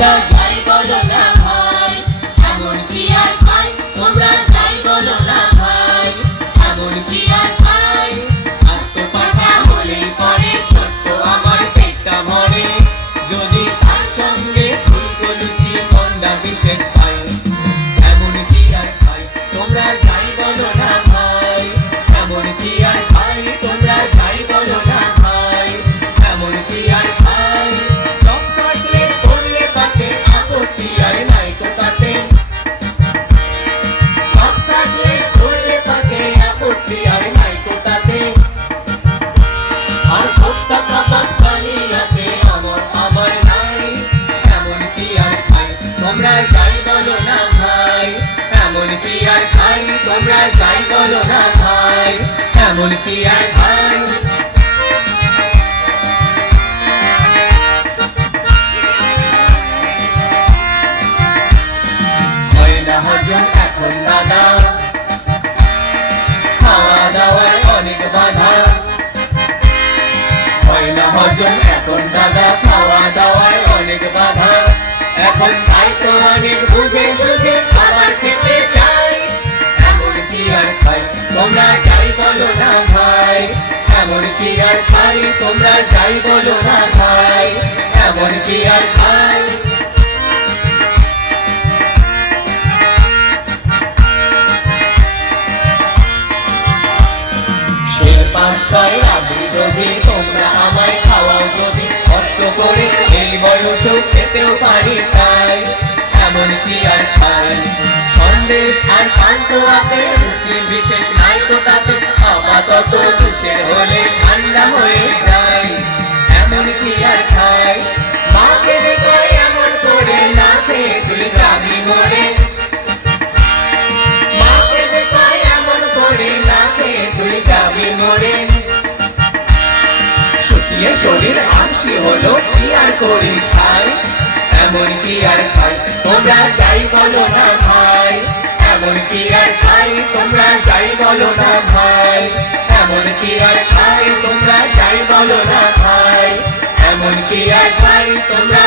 তোমরা যাই বলো না ভাই, এমন কি আর খাই? তোমরা যাই বলো না ভাই, এমন কি আর খাই? আস্ত পাঠা হলেই পরে ছোট্ট আমার পেটটা ভরে, যদি তার সঙ্গে ফুলকো লুচি মন্ডা বিশেষ পাই। এমন কি আর খাই? তোমরা যাই বলো না ভাই, এমন কি আর খাই? তোমরা যাই বলো না ভাই, এমন কি আর খাই? চোখ কাটলে পড়লে পাতে, আপত্তি আর নাই তো তাতে। চোখ কাটলে পড়লে পাতে, আপত্তি আর নাই তো তাতে। আর কোপ্তা কাবাব কালিয়াতে আমার নাই, এমন কি আর খাই? তোমরা যাই বলো না ভাই, এমন কি আর খাই? তোমরা যাই বলো না ভাই, এমন কি আর খাই? হয় না হজম এখন দাদা, খাওয়া দাওয়ায় অনেক বাধা। হয় না হজম এখন দাদা, খাওয়া দাওয়ায় অনেক বাধা। এখন তাই তো অনেক বুঝে সুঝে খাবার খেতে চাই। এমন কি আর খাই? তোমরা যাই বলো না ভাই, এমন কি আর খাই? তোমরা যাই বলো না ভাই, এমন কি আর খাই? সে ৫-৬ রাত্রি যদি তোমরা আমায় খাওয়াও যদি, কষ্ট করে এই বয়সেও খেতেও পারি তাই। এমন কি আর খাই? সন্দেশ আর পান্তা ভাতে, রুচি বিশেষ নাই তো তাতে। আপাতত দুষের হলে ঠান্ডা হয়ে যায়। এমন কি আর খাই? মাকে দেখো এমন করে, না খেয়ে তুই যাবি মরে। মাকে দেখো এমন করে, না খেয়ে তুই যাবি মরে। শুকিয়ে শরীর আংশি হলো, কি আর করি ছাই? এমন কি আর খাই? তোমরা যাই বলো না ভাই, এমন কি আর খাই? তোমরা যাই বলো না ভাই, এমন কি আর খাই? তোমরা যাই বলো না ভাই, এমন কি আর খাই? তোমরা